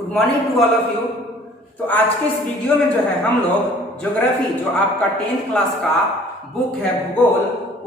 Good morning to all of you. तो आज के इस वीडियो में जो है हम लोग ज्योग्राफी जो आपका 10th क्लास का बुक है भूगोल,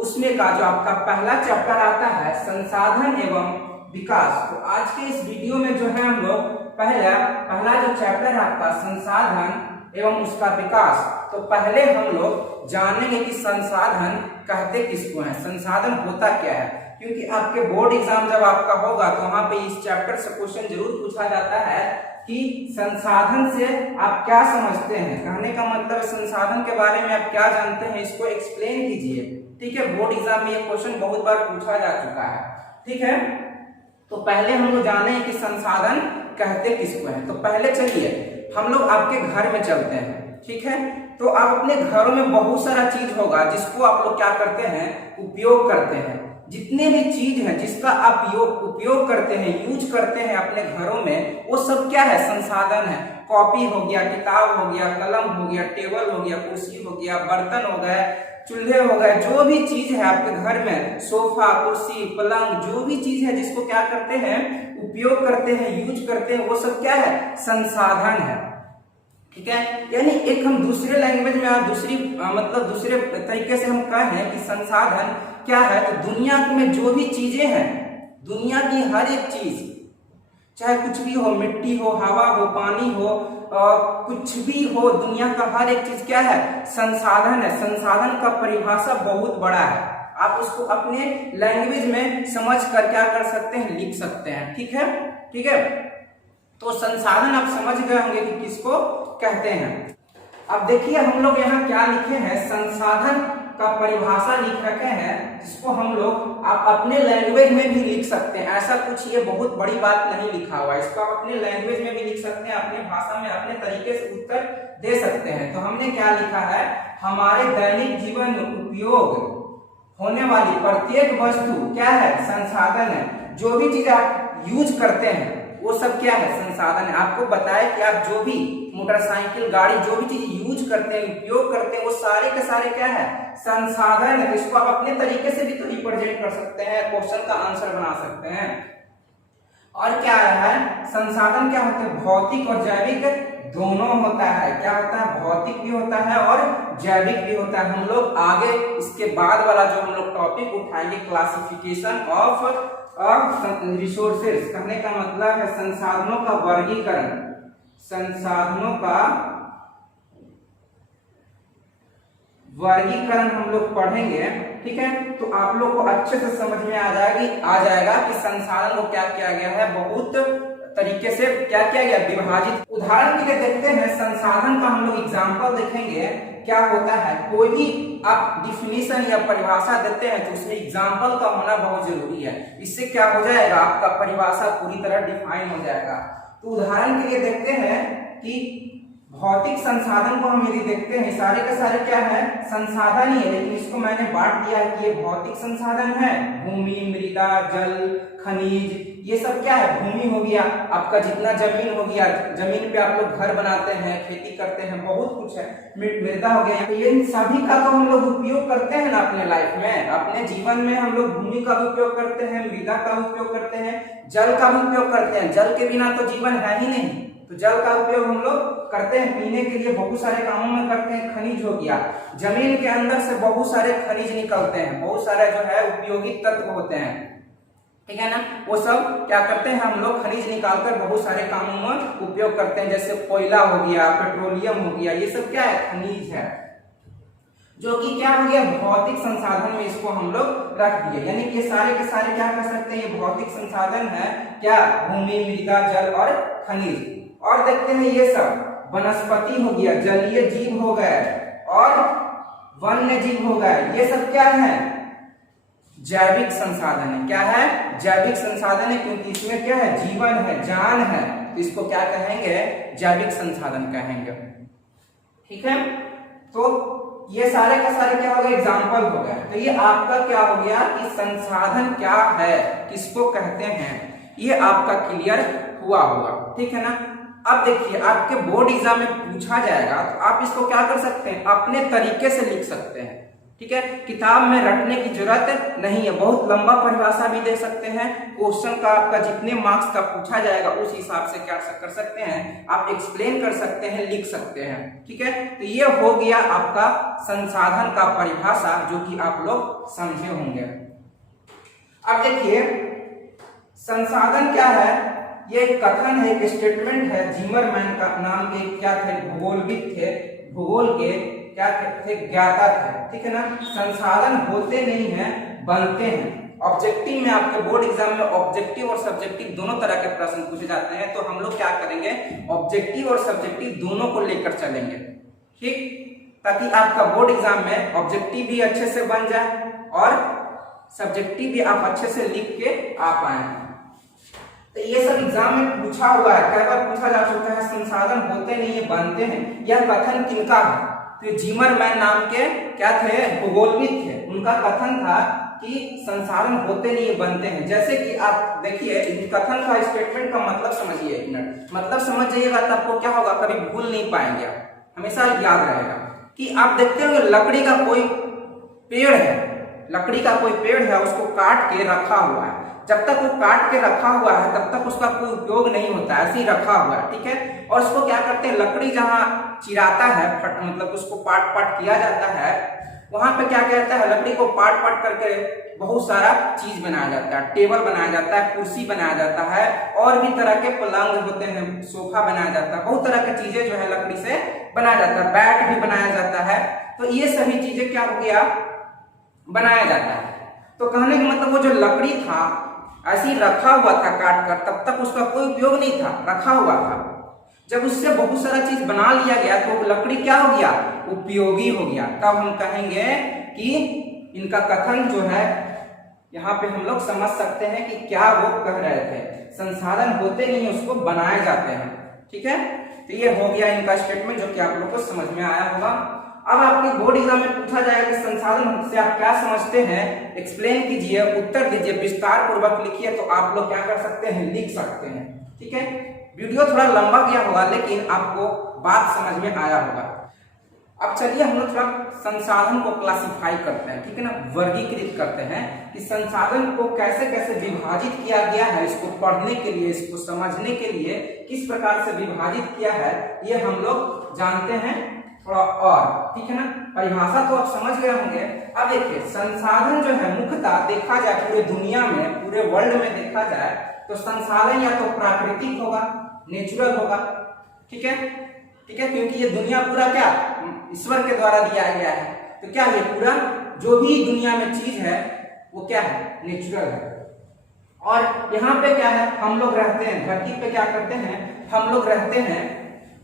उसमें का जो आपका पहला चैप्टर आता है संसाधन एवं विकास। तो आज के इस वीडियो में जो है हम लोग पहला जो चैप्टर है आपका संसाधन एवं उसका विकास। तो पहले हम लोग जानेंगे कि संसाधन कहते किसको हैं, संसाधन होता क्या है, क्योंकि आपके बोर्ड एग्जाम जब आपका होगा तो वहां पे इस चैप्टर से क्वेश्चन जरूर पूछा जाता है कि संसाधन से आप क्या समझते हैं। कहने का मतलब संसाधन के बारे में आप क्या जानते हैं, इसको एक्सप्लेन कीजिए। ठीक है, बोर्ड एग्जाम में ये क्वेश्चन बहुत बार पूछा जा चुका है। ठीक है, तो पहले हम लोग जाने कि संसाधन कहते किसको है। तो पहले चलिए हम लोग आपके घर में चलते हैं। ठीक है, तो आप अपने घरों में बहुत सारा चीज होगा जिसको आप लोग क्या करते हैं, उपयोग करते हैं। जितने भी चीज हैं जिसका आप उपयोग करते हैं, यूज करते हैं अपने घरों में, वो सब क्या है, संसाधन है। कॉपी हो गया, किताब हो गया, कलम हो गया, टेबल हो गया, कुर्सी हो गया, बर्तन हो गए, चूल्हे हो गए, जो भी चीज है आपके घर में, सोफा, कुर्सी, पलंग, जो भी चीज है जिसको क्या करते हैं, उपयोग करते हैं, यूज करते हैं, वो सब क्या है, संसाधन है। ठीक है, यानी एक हम दूसरे लैंग्वेज में दूसरे तरीके से हम कहें कि संसाधन क्या है, तो दुनिया में जो भी चीजें हैं, दुनिया की हर एक चीज, चाहे कुछ भी हो, मिट्टी हो, हवा हो, पानी हो, कुछ भी हो, दुनिया का हर एक चीज क्या है, संसाधन है। संसाधन का परिभाषा बहुत बड़ा है, आप उसको अपने लैंग्वेज में समझ कर क्या कर सकते हैं, लिख सकते हैं। ठीक है, ठीक है, तो संसाधन आप समझ गए होंगे कि किसको कहते हैं। अब देखिए हम लोग यहाँ क्या लिखे हैं, संसाधन का परिभाषा लिख रखे हैं, जिसको हम लोग आप अपने लैंग्वेज में भी लिख सकते हैं। ऐसा कुछ ये बहुत बड़ी बात नहीं लिखा हुआ है, इसको आप अपने लैंग्वेज में भी लिख सकते हैं, अपने भाषा में अपने तरीके से उत्तर दे सकते हैं। तो हमने क्या लिखा है, हमारे दैनिक जीवन में उपयोग होने वाली प्रत्येक वस्तु क्या है, संसाधन है। जो भी चीज आप यूज करते हैं वो सब क्या है, संसाधन है। आपको बताया कि आप जो भी मोटरसाइकिल, गाड़ी, जो भी चीज यूज करते हैं, उपयोग करते हैं, वो सारे के सारे क्या है, संसाधन है। इसको आप अपने तरीके से भी तो रिप्रेजेंट कर सकते हैं, क्वेश्चन का आंसर बना सकते हैं। और क्या है, संसाधन क्या होते हैं, भौतिक और जैविक दोनों होता है। क्या होता है, भौतिक भी होता है और जैविक भी होता है। हम लोग आगे इसके बाद वाला जो हम लोग टॉपिक उठाएंगे, क्लासिफिकेशन ऑफ रिसोर्सेज, कहने का मतलब है संसाधनों का वर्गीकरण, संसाधनों का वर्गीकरण हम लोग पढ़ेंगे। ठीक है, तो आप लोग को अच्छे से समझ में आ जाएगा कि संसाधन को क्या किया गया है, बहुत तरीके से क्या किया गया, विभाजित। उदाहरण के लिए देखते हैं, संसाधन का हम लोग एग्जाम्पल देखेंगे क्या होता है। कोई भी आप डिफिनीशन या परिभाषा देते हैं तो उसमें एग्जाम्पल का होना बहुत जरूरी है। इससे क्या हो जाएगा, आपका परिभाषा पूरी तरह डिफाइन हो जाएगा। तो उदाहरण के लिए देखते हैं कि भौतिक संसाधन को हम यदि देखते हैं, सारे के सारे क्या है, संसाधन ही है, लेकिन इसको मैंने बांट दिया है कि ये भौतिक संसाधन है, भूमि, मृदा, जल, खनिज, ये सब क्या है, भूमि हो गया, आपका जितना जमीन हो गया, जमीन पे आप लोग घर बनाते हैं, खेती करते हैं, बहुत कुछ है, मृदा हो गया। तो ये सभी का तो हम लोग उपयोग करते हैं ना अपने लाइफ में, अपने जीवन में हम लोग भूमि का भी उपयोग करते हैं, मृदा का भी उपयोग करते हैं, जल का भी उपयोग करते हैं। जल के बिना तो जीवन है ही नहीं, तो जल का उपयोग हम लोग करते हैं, पीने के लिए बहुत सारे कामों में करते हैं। खनिज हो गया, जमीन के अंदर से बहुत सारे खनिज निकलते हैं, बहुत सारे जो है उपयोगी तत्व होते हैं। ठीक है ना, वो सब क्या करते हैं, हम लोग खनिज निकालकर बहुत सारे कामों में उपयोग करते हैं, जैसे कोयला हो गया, पेट्रोलियम हो गया, ये सब क्या है, खनिज है, जो कि क्या हो गया, भौतिक संसाधन में इसको हम लोग रख दिए। यानी कि ये सारे के सारे क्या कर सकते हैं, ये भौतिक संसाधन है, क्या, भूमि, मृदा, जल और खनिज। और देखते हैं ये सब वनस्पति हो गया, जलीय जीव हो गए और वन्य जीव हो गए, ये सब क्या है, जैविक संसाधन है। क्या है, जैविक संसाधन है, क्योंकि इसमें क्या है, जीवन है, जान है, तो इसको क्या कहेंगे, जैविक संसाधन कहेंगे। ठीक है, तो ये सारे के सारे क्या हो गए, एग्जाम्पल हो गए। तो ये आपका क्या हो गया कि संसाधन क्या है, किसको कहते हैं, ये आपका क्लियर हुआ होगा। ठीक है ना। अब देखिए आपके बोर्ड एग्जाम में पूछा जाएगा तो आप इसको क्या कर सकते हैं, अपने तरीके से लिख सकते हैं। ठीक है, किताब में रटने की जरूरत नहीं है। बहुत लंबा परिभाषा भी दे सकते हैं, क्वेश्चन का आपका जितने मार्क्स का पूछा जाएगा उस हिसाब से क्या कर सकते हैं, आप एक्सप्लेन कर सकते हैं, लिख सकते हैं। ठीक है, तो ये हो गया आपका संसाधन का परिभाषा, जो कि आप लोग समझे होंगे। अब देखिए संसाधन क्या है, ये एक कथन है, एक स्टेटमेंट है। जिमरमैन का नाम के क्या थे, भूगोलविद थे, भूगोल के क्या थे, ज्ञाता थे। ठीक है ना, संसाधन होते नहीं हैं, बनते हैं। ऑब्जेक्टिव में आपके बोर्ड एग्जाम में ऑब्जेक्टिव और सब्जेक्टिव दोनों तरह के प्रश्न पूछे जाते हैं, तो हम लोग क्या करेंगे, ऑब्जेक्टिव और सब्जेक्टिव दोनों को लेकर चलेंगे। ठीक, ताकि आपका बोर्ड एग्जाम में ऑब्जेक्टिव भी अच्छे से बन जाए और सब्जेक्टिव भी आप अच्छे से लिख के आ पाए। तो ये सब एग्जाम में पूछा हुआ है, कई बार पूछा जा चुका है, संसाधन होते नहीं है, बनते हैं। यह कथन किनका है, तो जिमरमैन नाम के क्या थे, भूगोलविद थे। उनका कथन था कि संसाधन होते नहीं है, बनते हैं। जैसे कि आप देखिए इन कथन का, स्टेटमेंट का मतलब समझिए, एक मिनट मतलब समझ जाइएगा तो आपको क्या होगा, कभी भूल नहीं पाएंगे, हमेशा याद रहेगा। कि आप देखते हो लकड़ी का कोई पेड़ है, लकड़ी का कोई पेड़ है, उसको काट के रखा हुआ है। जब तक वो काट के रखा हुआ है तब तक उसका कोई उपयोग नहीं होता, ऐसे ही रखा हुआ है। ठीक है, और उसको क्या करते हैं, लकड़ी जहाँ चिराता है, मतलब उसको पाट पाट किया जाता है, वहां पे क्या कहता है, लकड़ी को पाट पाट करके बहुत सारा चीज बनाया जाता है। टेबल बनाया जाता है, कुर्सी बनाया जाता है, और भी तरह के पलंग होते हैं, सोफा बनाया जाता है, बहुत तरह की चीजें जो है लकड़ी से बनाया जाता है, बैट भी बनाया जाता है। तो ये सभी चीजें क्या हो गया, बनाया जाता है। तो कहने का मतलब वो जो लकड़ी था ऐसे ही रखा हुआ था काट कर, तब तक उसका कोई उपयोग नहीं था, रखा हुआ था। जब उससे बहुत सारा चीज बना लिया गया तो लकड़ी क्या हो गया, उपयोगी हो गया। तब हम कहेंगे कि इनका कथन जो है, यहाँ पे हम लोग समझ सकते हैं कि क्या वो कह रहे थे, संसाधन होते नहीं उसको बनाए जाते हैं। ठीक है, तो ये हो गया इनका स्टेटमेंट, जो कि आप लोग को समझ में आया होगा। अब आपके बोर्ड एग्जाम में पूछा जाएगा कि संसाधन से आप क्या समझते हैं, एक्सप्लेन कीजिए, उत्तर दीजिए, विस्तार पूर्वक लिखिए। तो आप लोग क्या कर सकते हैं, लिख सकते हैं। ठीक है, वीडियो थोड़ा लंबा गया होगा लेकिन आपको बात समझ में आया होगा। अब चलिए हम लोग थोड़ा संसाधन को क्लासिफाई करते हैं। ठीक है ना, वर्गीकृत करते हैं कि संसाधन को कैसे कैसे विभाजित किया गया है। इसको पढ़ने के लिए, इसको समझने के लिए किस प्रकार से विभाजित किया है, ये हम लोग जानते हैं थोड़ा और। ठीक है ना, परिभाषा तो आप समझ गए होंगे। अब देखिए संसाधन जो है मुख्यतः देखा जाए पूरे दुनिया में, पूरे वर्ल्ड में देखा जाए तो संसाधन या तो प्राकृतिक होगा, नेचुरल होगा। ठीक है, ठीक है, क्योंकि ये दुनिया पूरा क्या ईश्वर के द्वारा दिया गया है। तो क्या ये पूरा जो भी दुनिया में चीज है वो क्या है, नेचुरल है। और यहाँ पे क्या है, हम लोग रहते हैं धरती पे, क्या करते हैं, हम लोग रहते हैं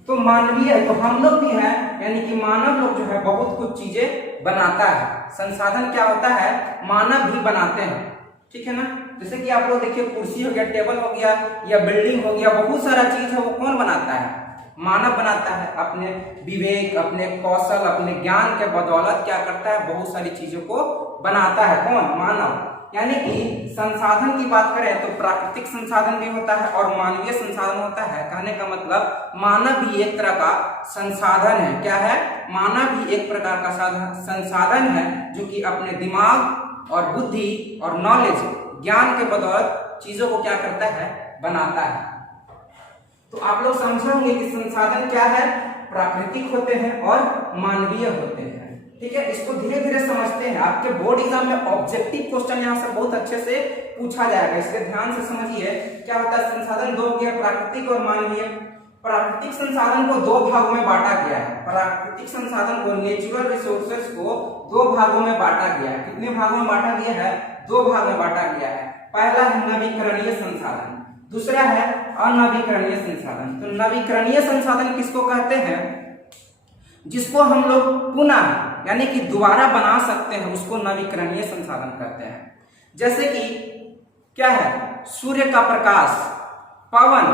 तो मानवीय है, तो हम लोग भी हैं, यानी कि मानव लोग जो है बहुत कुछ चीजें बनाता है। संसाधन क्या होता है, मानव भी बनाते हैं। ठीक है ना, जैसे कि आप लोग देखिए कुर्सी हो गया, टेबल हो गया, या बिल्डिंग हो गया, बहुत सारा चीज है, वो कौन बनाता है, मानव बनाता है। अपने विवेक, अपने कौशल, अपने ज्ञान के बदौलत क्या करता है, बहुत सारी चीजों को बनाता है। कौन, मानव। यानी कि संसाधन की बात करें तो प्राकृतिक संसाधन भी होता है और मानवीय संसाधन होता है। कहने का मतलब मानव भी एक तरह का संसाधन है। क्या है, मानव भी एक प्रकार का संसाधन है, जो कि अपने दिमाग और बुद्धि और नॉलेज, ज्ञान के बदौलत चीजों को क्या करता है, बनाता है। तो आप लोग समझेंगे कि संसाधन क्या है, प्राकृतिक होते हैं और मानवीय होते हैं। ठीक है, इसको धीरे धीरे समझते हैं। आपके बोर्ड एग्जाम में ऑब्जेक्टिव क्वेश्चन यहाँ से बहुत अच्छे से पूछा जाएगा, इसके ध्यान से समझिए। क्या होता है, संसाधन दो हो गया, प्राकृतिक और मानवीय। प्राकृतिक संसाधन को दो भागों में बांटा गया है। प्राकृतिक संसाधन को, नेचुरल रिसोर्सेज को दो भागों में बांटा गया है। कितने भागों में बांटा गया है, दो भाग में बांटा गया है। पहला है नवीकरणीय संसाधन, दूसरा है अनवीकरणीय संसाधन। तो नवीकरणीय संसाधन किसको कहते हैं, जिसको हम लोग पुनः यानी कि दोबारा बना सकते हैं, उसको नवीकरणीय संसाधन कहते हैं। जैसे कि क्या है, सूर्य का प्रकाश, पवन,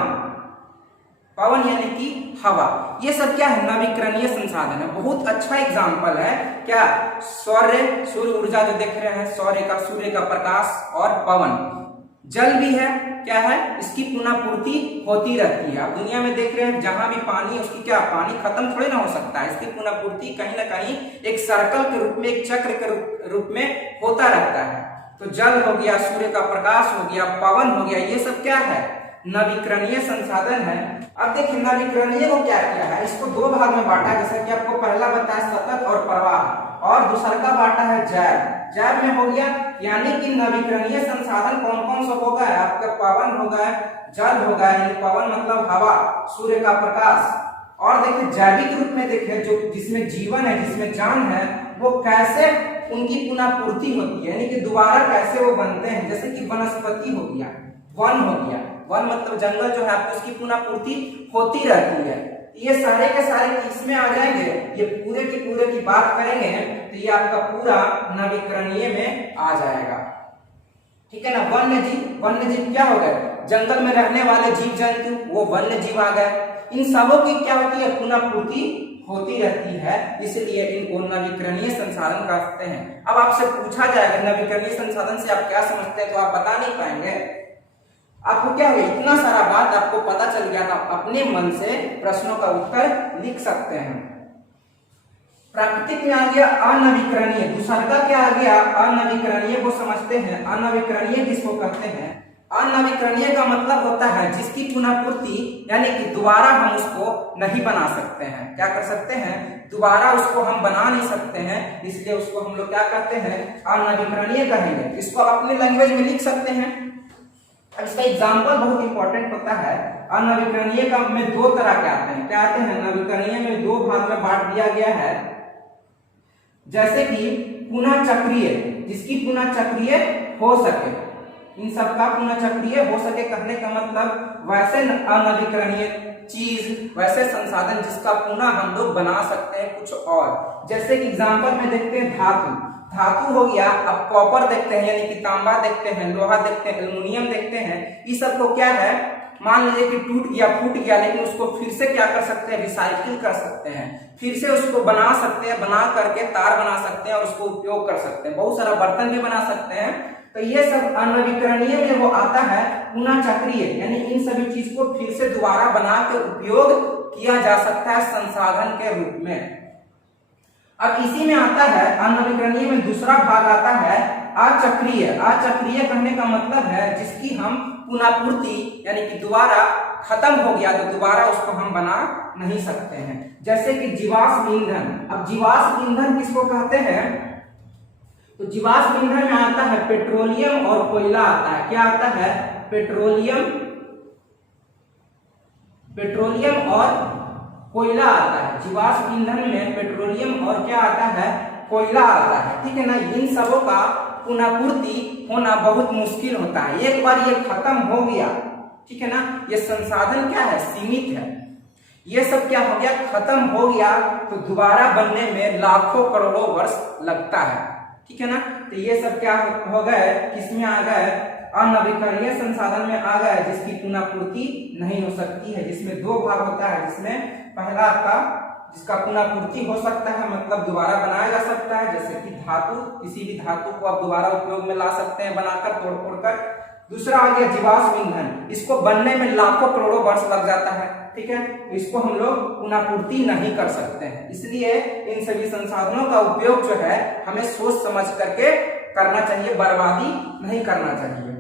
पवन यानी कि हवा, ये सब क्या है, नवीकरणीय संसाधन है। बहुत अच्छा एग्जाम्पल है क्या, सूर्य ऊर्जा जो देख रहे हैं, सूर्य का प्रकाश और पवन। जल भी है, क्या है, इसकी पुनःपूर्ति होती रहती है। आप दुनिया में देख रहे हैं जहां भी पानी, उसकी क्या, पानी खत्म थोड़ी ना हो सकता है, इसकी पुनःपूर्ति कहीं ना कहीं एक सर्कल के रूप में, एक चक्र के रूप में होता रहता है। तो जल हो गया, सूर्य का प्रकाश हो गया, पवन हो गया, ये सब क्या है, नवीकरणीय संसाधन है। अब देखिए नवीकरणीय को क्या किया है, इसको दो भाग में बांटा है, जैसा कि आपको पहला बताया सतत और प्रवाह, और दूसरा का बांटा है जैव। जैव में हो गया, यानी कि नवीकरणीय संसाधन कौन कौन सा होगा, आपका पवन होगा, जल होगा, यानी पवन मतलब हवा, सूर्य का प्रकाश, और देखिए जैविक रूप में देखिए जो जिसमें जीवन है, जिसमें जान है, वो कैसे उनकी पुनःपूर्ति होती है, यानी कि दोबारा कैसे वो बनते हैं। जैसे कि वनस्पति हो गया, वन हो गया, वन मतलब जंगल जो है, आपको उसकी पुनःपूर्ति होती रहती है। ये सारे के सारे किस में आ जाएंगे, ये पूरे की बात करेंगे तो ये आपका पूरा नवीकरणीय में आ जाएगा, ठीक है ना। वन्य जीव क्या हो गए, जंगल में रहने वाले जीव जंतु, वो वन्य जीव आ गए। इन सबों की क्या होती है, पुनःपूर्ति होती रहती है, इसलिए इनको नवीकरणीय संसाधन कहते हैं। अब आपसे पूछा जाएगा नवीकरणीय संसाधन से आप क्या समझते हैं, तो आप बता नहीं पाएंगे। आपको क्या है, इतना सारा बात आपको पता चल गया, तो आप अपने मन से प्रश्नों का उत्तर लिख सकते हैं। प्राकृतिक में आ गया अनवीकरणीय, दूसरा का क्या आ गया, अनवीकरणीय को समझते हैं। अनवीकरणीय किसको कहते हैं, अनवीकरणीय का मतलब होता है जिसकी पुनःपूर्ति, यानी कि दोबारा हम उसको नहीं बना सकते हैं। क्या कर सकते हैं, दोबारा उसको हम बना नहीं सकते हैं, इसलिए उसको हम लोग क्या कहते हैं, अनवीकरणीय कहेंगे। इसको आप अपने लैंग्वेज में लिख सकते हैं। इसका एग्जाम्पल बहुत इंपॉर्टेंट होता है। अनवीकरणीय का में दो तरह के आते हैं, क्या आते हैं, नवीकरणीय में दो भाग में बांट दिया गया है। जैसे कि पुनः चक्रीय, जिसकी पुनः चक्रीय हो सके, इन सबका पुनः चक्रीय हो सके कहने का मतलब वैसे अनवीकरणीय चीज, वैसे संसाधन जिसका पुनः हम लोग बना सकते हैं कुछ और। जैसे कि एग्जाम्पल में देखते हैं धातु हो गया, अब कॉपर देखते हैं, यानी कि तांबा देखते हैं, लोहा देखते हैं, एल्युमिनियम देखते हैं। इस सब को क्या है, मान लीजिए कि टूट गया, फूट गया, लेकिन उसको फिर से क्या कर सकते हैं, रिसाइकिल कर सकते हैं, फिर से उसको बना सकते हैं, बना करके तार बना सकते हैं और उसको उपयोग कर सकते हैं, बहुत सारा बर्तन भी बना सकते हैं। तो ये सब अनवीकरणीय में वो आता है पुनः चक्रीय, यानी इन सभी चीज को फिर से दोबारा बना के उपयोग किया जा सकता है संसाधन के रूप में। अब इसी में आता है अनवीकरणीय में दूसरा भाग आता है अचक्रीय। अचक्रीय कहने का मतलब है जिसकी हम पुनःपूर्ति, यानी कि दोबारा खत्म हो गया तो दोबारा उसको हम बना नहीं सकते हैं। जैसे कि जीवाश्म ईंधन। अब जीवाश्म ईंधन किसको कहते हैं, तो जीवाश्म ईंधन में आता है पेट्रोलियम और कोयला आता है। क्या आता है, पेट्रोलियम और कोयला आता है। जीवाश्म ईंधन में पेट्रोलियम और क्या आता है, कोयला आता है, ठीक है ना। इन सबों का पुनःपूर्ति होना बहुत मुश्किल होता है, एक बार ये खत्म हो गया, ठीक है ना। ये संसाधन क्या है, सीमित है। ये सब क्या हो गया, खत्म हो गया तो दोबारा बनने में लाखों करोड़ों वर्ष लगता है, ठीक है ना। तो ये सब क्या हो गए, किसमें आ गए, अनवीकरणीय संसाधन में आ गए, जिसकी पुनःपूर्ति नहीं हो सकती है। जिसमें दो भाग होता है, जिसमें पहला आपका जिसका पुनःपूर्ति हो सकता है, मतलब दोबारा बनाया जा सकता है, जैसे कि धातु, किसी भी धातु को आप दोबारा उपयोग में ला सकते हैं बनाकर, तोड़ फोड़ कर। दूसरा आ गया जीवाश्म ईंधन, इसको बनने में लाखों करोड़ों वर्ष लग जाता है, ठीक है। तो इसको हम लोग पुनःपूर्ति नहीं कर सकते हैं, इसलिए इन सभी संसाधनों का उपयोग जो है हमें सोच समझ करके करना चाहिए, बर्बादी नहीं करना चाहिए।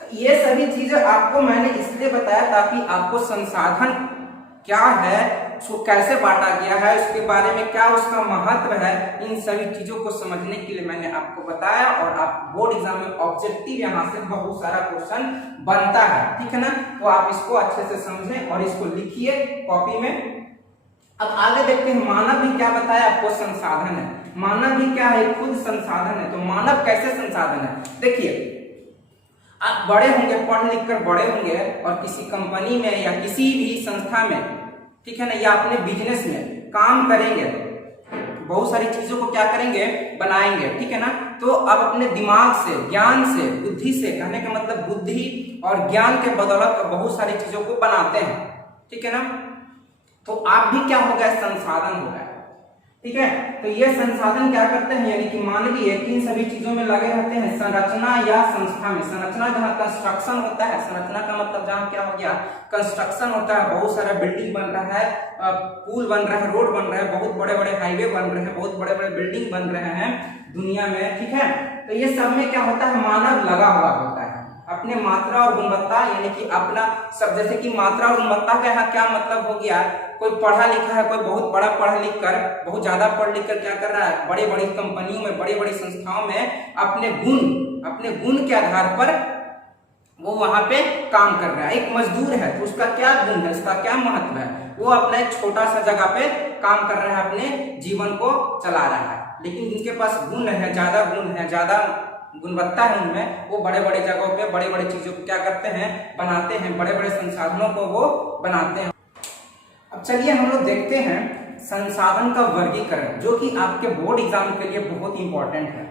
तो ये सभी चीजें आपको मैंने इसलिए बताया ताकि आपको संसाधन क्या है, उसको कैसे बांटा गया है, उसके बारे में क्या उसका महत्व है, इन सभी चीजों को समझने के लिए मैंने आपको बताया। और आप बोर्ड एग्जाम में ऑब्जेक्टिव यहाँ से बहुत सारा क्वेश्चन बनता है, ठीक है ना। तो आप इसको अच्छे से समझें और इसको लिखिए कॉपी में। अब आगे देखते हैं, मानव भी क्या बताया आपको, संसाधन है। मानव भी क्या है, खुद संसाधन है। तो मानव कैसे संसाधन है, देखिए आप बड़े होंगे, पढ़ लिख कर बड़े होंगे और किसी कंपनी में या किसी भी संस्था में, ठीक है ना, या अपने बिजनेस में काम करेंगे, बहुत सारी चीजों को क्या करेंगे, बनाएंगे, ठीक है ना। तो अब अपने दिमाग से, ज्ञान से, बुद्धि से, कहने का मतलब बुद्धि और ज्ञान के बदौलत बहुत सारी चीजों को बनाते हैं, ठीक है ना। तो आप भी क्या हो गए, संसाधन हो गए। ठीक है। तो ये संसाधन क्या करते हैं, यानी कि मानवीय किन सभी चीजों में लगे रहते हैं, संरचना या संस्था में। संरचना जहाँ कंस्ट्रक्शन होता है, संरचना का मतलब जहाँ क्या हो गया, कंस्ट्रक्शन होता है, बहुत सारा बिल्डिंग बन रहा है, पुल बन रहा है, रोड बन रहा है, बहुत बड़े बड़े हाईवे बन रहे हैं, बहुत बड़े बड़े बिल्डिंग बन रहे हैं दुनिया में, ठीक है। तो ये सब में क्या होता है, मानव लगा हुआ होता है अपने मात्रा और गुणवत्ता, यानी कि अपना सब, जैसे कि मात्रा और गुणवत्ता का यहाँ क्या मतलब हो गया, कोई पढ़ा लिखा है, कोई बहुत बड़ा पढ़ लिख कर, बहुत ज्यादा पढ़ लिख कर क्या कर रहा है, बड़ी बड़ी कंपनियों में, बड़ी बड़ी संस्थाओं में अपने गुण के आधार पर वो वहां पे काम कर रहा है। एक मजदूर है तो उसका क्या गुण है, उसका क्या महत्व है, वो अपना एक छोटा सा जगह पे काम कर रहा है, अपने जीवन को चला रहा है, लेकिन जिनके पास गुण है, ज्यादा गुण है, ज्यादा गुणवत्ता है उनमें, वो बड़े बड़े जगहों पे बड़ी बड़ी चीजों को क्या करते हैं, बनाते हैं, बड़े बड़े संसाधनों को वो बनाते हैं। अब चलिए हम लोग देखते हैं संसाधन का वर्गीकरण, जो कि आपके बोर्ड एग्जाम के लिए बहुत इंपॉर्टेंट है।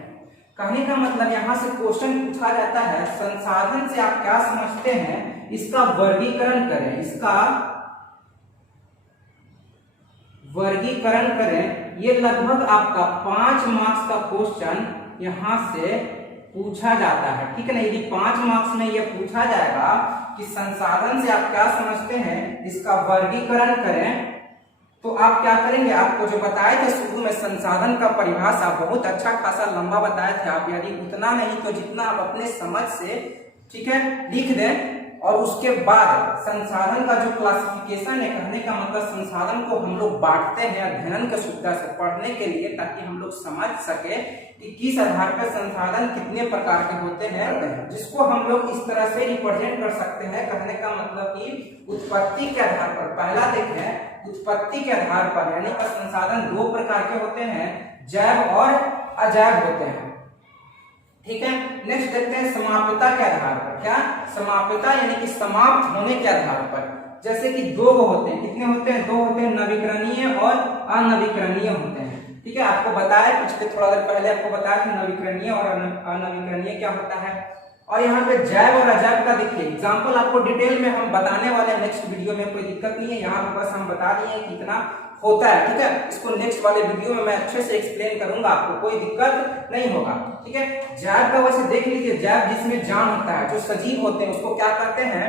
कहने का मतलब यहाँ से क्वेश्चन पूछा जाता है, संसाधन से आप क्या समझते हैं, इसका वर्गीकरण करें, इसका वर्गीकरण करें। ये लगभग आपका 5 मार्क्स का क्वेश्चन यहाँ से पूछा जाता है, ठीक है ना। यदि 5 मार्क्स में ये पूछा जाएगा कि संसाधन से आप क्या समझते हैं, इसका वर्गीकरण करें, तो आप क्या करेंगे, आपको जो बताए थे शुरू में संसाधन का परिभाषा बहुत अच्छा खासा लंबा बताए थे आप, यदि उतना नहीं तो जितना आप अपने समझ से, ठीक है, लिख दें। और उसके बाद संसाधन का जो क्लासिफिकेशन है, कहने का मतलब संसाधन को हम लोग बांटते हैं अध्ययन की सुविधा से पढ़ने के लिए, ताकि हम लोग समझ सके कि किस आधार पर संसाधन कितने प्रकार के होते हैं, जिसको हम लोग इस तरह से रिप्रेजेंट कर सकते हैं। कहने का मतलब कि उत्पत्ति के आधार पर, पहला देखें उत्पत्ति के आधार पर, यानी कि संसाधन 2 प्रकार के होते हैं, जैव और अजैव होते हैं, ठीक है। नेक्स्ट देखते हैं समाप्यता के आधार पर। क्या समाप्यता, यानी कि समाप्त होने के आधार पर, जैसे कि 2 होते हैं, कितने होते हैं, 2 होते हैं, नवीकरणीय और अनवीकरणीय होते हैं, ठीक है। आपको बताया पिछले थोड़ा देर पहले आपको बताया कि नवीकरणीय और अनवीकरणीय क्या होता है। और यहाँ पे जैव और अजैव का देखिए एग्जाम्पल आपको डिटेल में हम बताने वाले हैं नेक्स्ट वीडियो में, कोई दिक्कत नहीं है, यहाँ पे बस हम बता दिए कितना होता है, ठीक है। इसको नेक्स्ट वाले वीडियो में मैं अच्छे से एक्सप्लेन करूंगा, आपको कोई दिक्कत नहीं होगा, ठीक है। जैव का वैसे देख लीजिए, जैव जिसमें जान होता है, जो सजीव होते हैं उसको क्या करते हैं,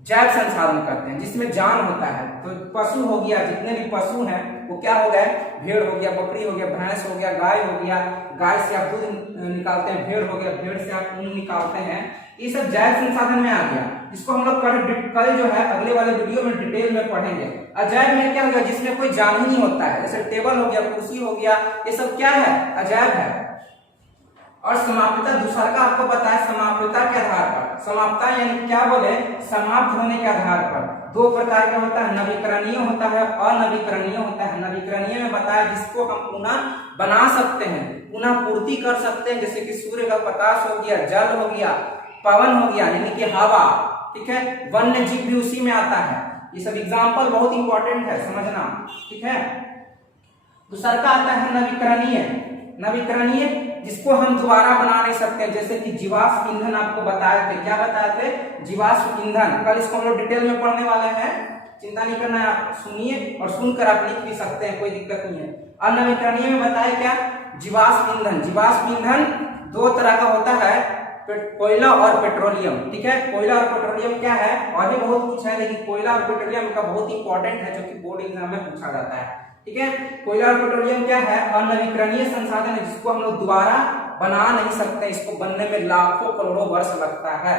जैव संसाधन करते हैं, जिसमें जान होता है। तो पशु हो गया, जितने भी पशु हैं वो क्या हो गए, भेड़ हो गया, बकरी हो गया, भैंस हो गया, गाय हो गया, गाय से आप दूध निकालते हैं, भेड़ हो गया, भेड़ से आप ऊन निकालते हैं, ये सब जैव संसाधन में आ गया। इसको हम लोग कल जो है अगले वाले वीडियो में डिटेल में पढ़ेंगे। अजैव में क्या हो गया, जिसमें कोई जान ही नहीं होता है, जैसे टेबल हो गया, कुर्सी हो गया, ये सब क्या है, अजैव है। और समाप्यता दूसरा का आपको पता है, समाप्यता के आधार पर, समाप्ता यानी क्या बोले, समाप्त होने के आधार पर 2 प्रकार का होता है, नवीकरणीय होता है, अनवीकरणीय होता है। नवीकरणीय में बताया जिसको हम पुनः बना सकते हैं, पुनः पूर्ति कर सकते हैं, जैसे कि सूर्य का प्रकाश हो गया, जल हो गया, पवन हो गया, यानी कि हवा, ठीक है, वन्य जीव भी उसी में आता है। ये सब एग्जाम्पल बहुत इंपॉर्टेंट है समझना, ठीक है। दूसरा का आता है नवीकरणीय। नवीकरणीय जिसको हम दोबारा बना नहीं सकते, जैसे कि जीवाश्म ईंधन आपको बताए थे, क्या बताए थे, जीवाश्म ईंधन। कल इसको हम लोग डिटेल में पढ़ने वाले हैं, चिंता नहीं करना है, आप सुनिए और सुनकर आप लिख भी सकते हैं, कोई दिक्कत नहीं है। अनवीकरणीय में बताया क्या, जीवाश्म ईंधन। जीवाश्म ईंधन 2 तरह का होता है, कोयला और पेट्रोलियम, ठीक है। कोयला और पेट्रोलियम क्या है, और भी बहुत कुछ है, लेकिन कोयला और पेट्रोलियम का बहुत इंपॉर्टेंट है, जो कि बोर्ड एग्जाम में पूछा जाता है, ठीक है। कोयला और पेट्रोलियम क्या है, अनवीकरणीय संसाधन है, जिसको हम लोग दोबारा बना नहीं सकते, इसको बनने में लाखों करोड़ों वर्ष लगता है।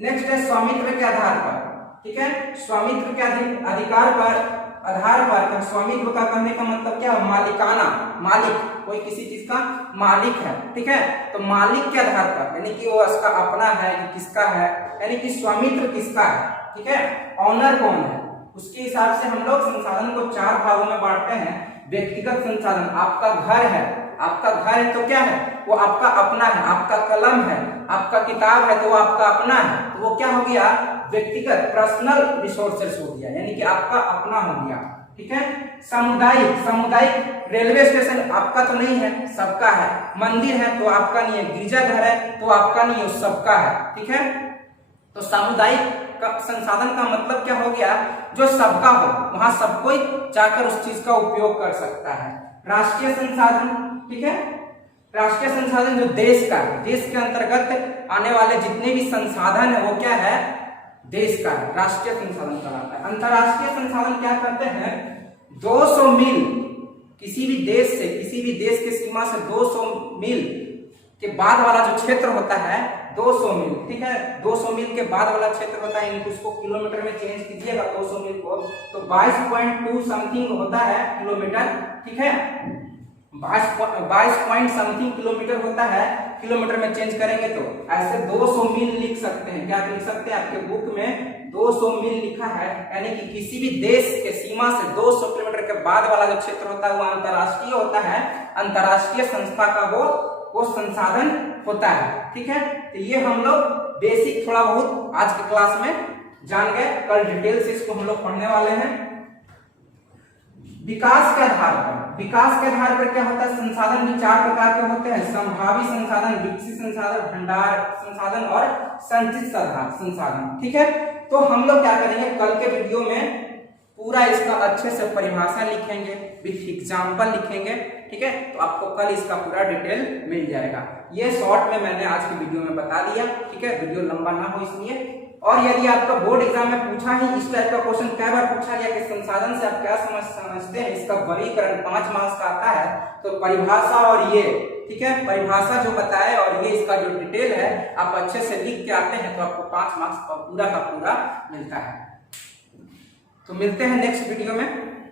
नेक्स्ट है स्वामित्व के आधार पर, ठीक है। स्वामित्व के अधिकार पर आधार पर, स्वामित्व का कहने का मतलब क्या, मालिकाना, मालिक, कोई किसी चीज का मालिक है, ठीक है। तो मालिक के आधार पर, यानी कि वो उसका अपना है कि किसका है, यानी कि स्वामित्व किसका है, ठीक है, ऑनर कौन है, उसके हिसाब से हम लोग संसाधन को 4 भागों में बांटते हैं। व्यक्तिगत संसाधन, आपका घर है, आपका घर है तो क्या है, वो आपका अपना है। आपका कलम है, आपका किताब है, तो वो आपका अपना है, तो वो क्या हो गया, व्यक्तिगत, पर्सनल रिसोर्सेस हो गया, यानी कि आपका अपना हो गया, ठीक है। सामुदायिक, सामुदायिक रेलवे स्टेशन आपका तो नहीं है, सबका है। मंदिर है तो आपका नहीं है, गिरजाघर है तो आपका नहीं है, सबका है, ठीक है। तो सामुदायिक संसाधन का मतलब क्या हो गया, जो सबका हो, वहां सब कोई जाकर उस चीज का उपयोग कर सकता है। राष्ट्रीय संसाधन, ठीक है। राष्ट्रीय संसाधन जो देश का, देश के अंतर्गत आने वाले जितने भी संसाधन है वो क्या है, देश का राष्ट्रीय संसाधन कहलाता है। अंतरराष्ट्रीय संसाधन क्या करते हैं, 200 मील किसी भी देश से, किसी भी देश के सीमा से 200 मील के बाद वाला जो क्षेत्र होता है 200 मील, ठीक है, 200 मील के बाद वाला क्षेत्र होता है, इनको उसको किलोमीटर में चेंज कीजिएगा 200 मील को, तो 22.2 समथिंग होता है किलोमीटर, ठीक है, 22 पॉइंट समथिंग किलोमीटर होता है, किलोमीटर में चेंज करेंगे तो ऐसे 200 मील लिख सकते हैं। क्या लिख सकते हैं, आपके बुक में 200 मील लिखा है, यानी कि किसी भी देश के सीमा से 200 किलोमीटर के बाद वाला जो क्षेत्र होता है वो अंतरराष्ट्रीय होता है, अंतरराष्ट्रीय संस्था का वो संसाधन होता है, ठीक है। तो ये हम लोग बेसिक थोड़ा बहुत आज के क्लास में जान गए, कल डिटेल से इसको हम लोग पढ़ने वाले हैं। विकास के आधार पर, विकास के आधार पर क्या होता है, संसाधन भी 4 प्रकार के होते हैं, संभावी संसाधन, विकसित संसाधन, भंडार संसाधन और संचित संसाधन, ठीक है। तो हम लोग क्या करेंगे, कल के वीडियो में पूरा इसका अच्छे से परिभाषा लिखेंगे, विथ एग्जाम्पल लिखेंगे, ठीक है। तो आपको कल इसका पूरा डिटेल मिल जाएगा। ये शॉर्ट में मैंने आज की वीडियो में बता दिया, ठीक है, वीडियो लंबा ना हो इसलिए। और यदि आपका बोर्ड एग्जाम में पूछा ही इस टाइप का क्वेश्चन कई बार पूछा गया कि संसाधन से आप क्या समझते हैं, इसका वर्गीकरण 5 मार्क्स का आता है, तो परिभाषा और ये, ठीक है, परिभाषा जो बताए और ये इसका जो डिटेल है आप अच्छे से लिख के आते हैं तो आपको 5 मार्क्स का पूरा मिलता है। तो मिलते हैं नेक्स्ट वीडियो में।